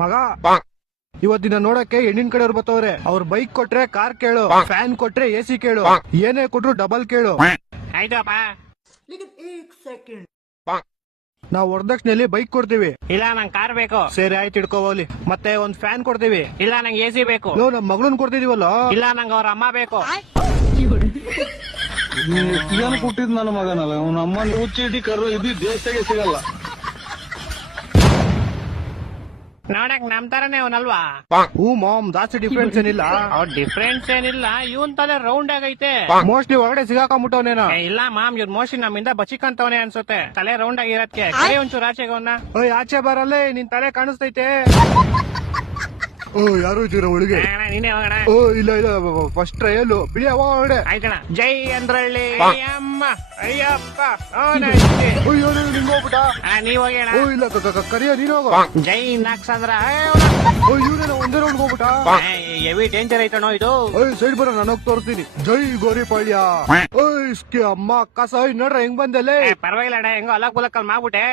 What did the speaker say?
ಮಗ ಇವತ್ತಿನ ನೋಡಕ್ಕೆ ಹೆಣ್ಣಿನ ಕಡೆಯವ್ರು ಬರ್ತವ್ರೆ. ಅವ್ರ ಬೈಕ್ ಕೊಟ್ರೆ ಕಾರ್ ಕೇಳು, ಫ್ಯಾನ್ ಕೊಟ್ರೆ ಎಸಿ ಕೇಳು, ಏನೇ ಕೊಟ್ರು ಡಬಲ್ ಕೇಳು. ಆಯ್ತಪ್ಪ. ನಾವು ವರದಕ್ಷಿಣೆಯಲ್ಲಿ ಬೈಕ್ ಕೊಡ್ತೀವಿ. ಇಲ್ಲ ನಂಗೆ ಕಾರ್ ಬೇಕು. ಸರಿ ಆಯ್ತು ಇಟ್ಕೋ ಹೋಗ್ಲಿ. ಮತ್ತೆ ಒಂದ್ ಫ್ಯಾನ್ ಕೊಡ್ತೀವಿ. ಇಲ್ಲ ನಂಗೆ ಎಸಿ ಬೇಕು. ನಮ್ ಮಗಳನ್ ಕೊಡ್ತಿದೀವಲ್ಲ. ಇಲ್ಲ ನಂಗೆ ಅವ್ರ ಅಮ್ಮ ಬೇಕು. ಏನು ಕೊಟ್ಟಿದ್ ನನ್ನ ಮಗನಲ್ಲ, ಅವನ ಅಮ್ಮನ ಹುಚ್ಚಿಡಿ ಕರು ಇದು ದೇಶಕ್ಕೆ ಸಿಗಲ್ಲ. ನೋಡಕ್ ನಮ್ ತರನೇ ಅವನಲ್ವಾ? ಹೂ ಮಾಮ್, ಜಾಸ್ತಿ ಡಿಫ್ರೆನ್ಸ್ ಏನಿಲ್ಲ. ಅವ್ರ ಡಿಫ್ರೆನ್ಸ್ ಏನಿಲ್ಲ, ಇವನ್ ತಲೆ ರೌಂಡ್ ಆಗೈತೆ. ಮೋಸ್ಟ್ಲಿ ಒಳಗಡೆ ಸಿಗಾಕೊಂಡ್ಬಿಟ್ಟವನೇನೋ. ಇಲ್ಲ ಮಾಮ್, ಇವ್ರ ಮೋಸ್ಟ್ಲಿ ನಮ್ಮಿಂದ ಬಚಿಕಂತವನೇ ಅನ್ಸುತ್ತೆ. ತಲೆ ರೌಂಡ್ ಆಗಿರತ್ಕೆ ಒಂಚೂರು ಆಚೆಗೆ ಅವನ್ನ. ಓಯ್ ಆಚೆ ಬರಲ್ಲೇ, ನಿನ್ ತಲೆ ಕಾಣಿಸ್ತೈತೆ. ಓ ಯಾರು ಇದ್ದೀರ ಒಳಗೆ? ನೀನೇ ಹೋಗೋಣ. ಓ ಇಲ್ಲ ಇಲ್ಲ, ಫಸ್ಟ್ ಟ್ರಯಲ್ ಬಿಡಿ ಅವಾಗ ಒಳಗಡೆ. ಆಯ್ತಣ. ಜೈ ಅಂದ್ರಳ್ಳಿ ಅಮ್ಮ ಅಯ್ಯಪ್ಪ. ಅಯ್ಯೋ ನಿಂಗೆ ಹೋಗ್ಬಿಟ್ಟ. ನೀವ್ ಹೋಗೋಣ. ಓ ಇಲ್ಲ ಕರಿಯ ನೀನು ಹೋಗು. ಜೈ ನಾಕ್ಸಂದ್ರ. ಓ ಇವ್ರೇನ ಒಂದೇ ರೌಂಡ್ ಹೋಗ್ಬಿಟ್ಟ. ಹೆವಿ ಡೇಂಜರ್ ಐತಣೋ ಇದು. ಓಯ್ ಸೈಡ್ ಬರ, ನಾನು ಹೋಗಿ ತೋರಿಸ್ತೀನಿ. ಜೈ ಗೋರಿಪಾಳ್ಯ. ಓಯ್ ಇಸ್ಕೆ ಅಮ್ಮ ಕಸ ನೋಡ್ರ ಹೆಂಗ್ ಬಂದಲ್ಲೇ. ಪರವಾಗಿಲ್ಲ, ಹೆಂಗೋ ಅಲಕ್ ಬುಲಕ್ಕಲ್ಲಿ ಮಾಡ್ಬಿಟ್ಟೆ.